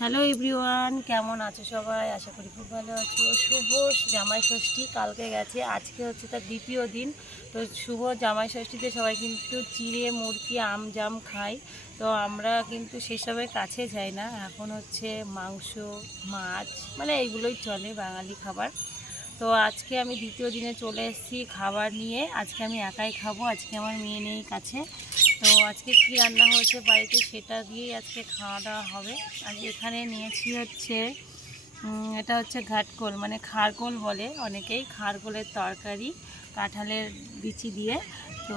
Hello everyone, কেমন আছো সবাই? আশা করি খুব ভালো আছো। শুভ জামাই ষষ্ঠী কালকে গেছে, আজকে হচ্ছে তার দ্বিতীয় দিন। তো শুভ জামাই ষষ্ঠীতে সবাই কিন্তু চিড়ে মুরগি আম জাম খায়। তো আমরা কিন্তু সেসবের কাছে যাই না। এখন হচ্ছে মাংস, মাছ, মানে এইগুলোই চলে বাঙালি খাবার। তো আজকে আমি দ্বিতীয় দিনে চলে এসেছি খাবার নিয়ে। আজকে আমি একাই খাবো, আজকে আমার মেয়ে নেই কাছে। তো আজকে কি রান্না হয়েছে বাড়িতে সেটা দিয়েই আজকে খাওয়া দাওয়া হবে। আর এখানে নিয়েছি হচ্ছে এটা হচ্ছে ঘাটকোল, মানে খারকোল বলে অনেকেই, খারকোলের তরকারি কাঁঠালের বিচি দিয়ে। তো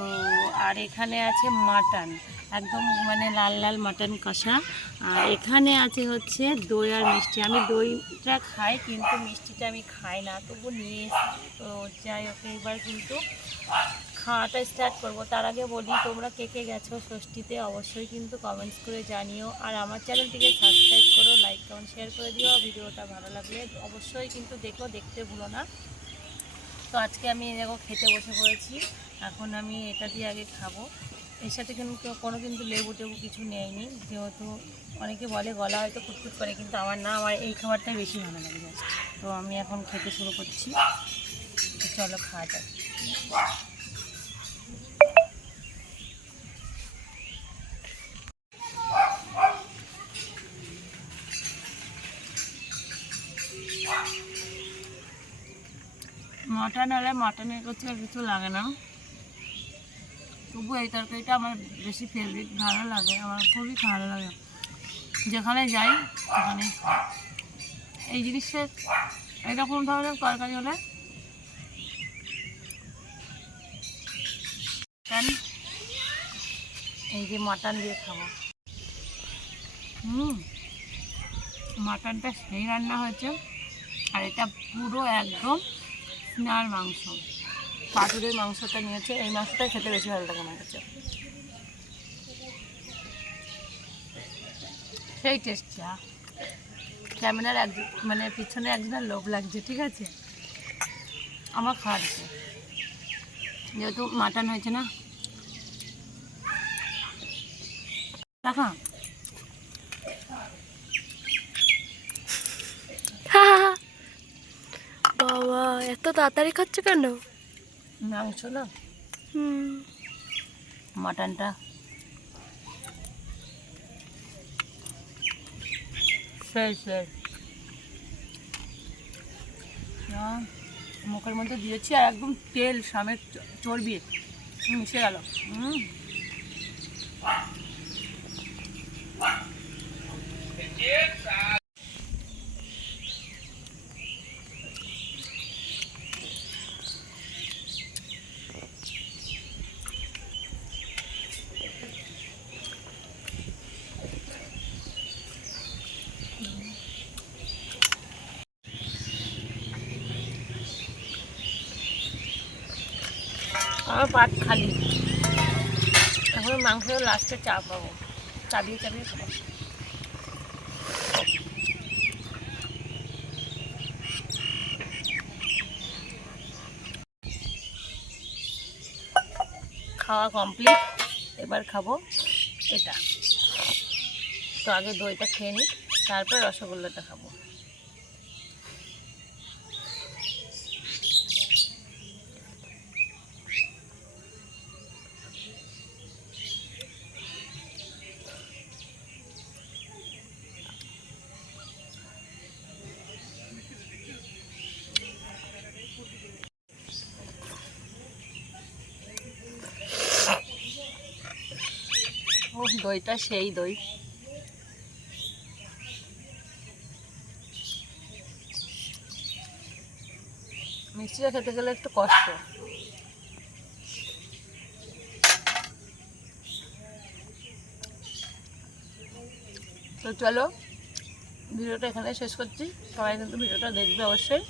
আর এখানে আছে মাটন, একদম মানে লাল লাল মাটন কষা। আর এখানে আছে হচ্ছে দই আর মিষ্টি। আমি দইটা খাই কিন্তু মিষ্টিটা আমি খাই না, তবু নিয়ে এসেছি। তো যাই হোক, এবার কিন্তু খাওয়াটা স্টার্ট করবো। তার আগে বলি, তোমরা কে কে গেছো ষষ্ঠীতে অবশ্যই কিন্তু কমেন্টস করে জানিও। আর আমার চ্যানেলটিকে সাবস্ক্রাইব করো, লাইক কমেন্ট শেয়ার করে দিও। ভিডিওটা ভালো লাগলে অবশ্যই কিন্তু দেখতে ভুলো না। তো আজকে আমি দেখো খেতে বসে পড়েছি। এখন আমি এটা দিয়ে আগে খাবো। এর সাথে কিন্তু কিন্তু লেবু টেবু কিছু নেয়নি, যেহেতু অনেকে বলে গলা হয়তো কুটকুট করে, কিন্তু আমার না, আমার এই খাবারটাই বেশি ভালো লাগে জাস্ট। তো আমি এখন খেতে শুরু করছি। তো চলো খাওয়া যাক। মটন হলে মটনের কাছে আর কিছু লাগে না, তবু এই তরকারিটা আমার বেশি ফেভারিট, ভালো লাগে, আমার খুবই ভালো লাগে। যেখানে যাই সেখানে এই জিনিসটা, এরকম ধরনের তরকারি হলে এই যে মাটন দিয়ে খাবো। মাটনটা সেই রান্না হয়েছে। আর এটা পুরো একদম স্নার মাংস, পাতুরের মাংসটা নিয়েছে। এই মাংসটা খেতে বেশি ভালো লাগে আমার কাছে, সেই টেস্টটা। ক্যামেরার মানে পিছনে একজনের লোভ লাগছে, ঠিক আছে, আমার খাওয়াচ্ছে, যেহেতু মাটন হয়েছে না। দেখা বাবা, এত তাড়াতাড়ি খাচ্ছ কেন? মাংস না, হুম। মাটনটা সেই সেই মুখের মধ্যে দিয়েছি, আর একদম তেল সামের চর্বি মিশে গেল। আমার পাট খালি, এখন মাংসের লাস্টে চা পাবো, চাবিয়ে চাবিয়ে খাবো। খাওয়া কমপ্লিট, এবার খাবো এটা। তো আগে দইটা খেয়ে নিই, তারপর রসগোল্লাটা খাবো। ও দইটা সেই দই। মিষ্টিটা খেতে গেলে একটু কষ্ট। তো চলো ভিডিওটা এখানে শেষ করছি। সবাই কিন্তু ভিডিওটা দেখবে অবশ্যই।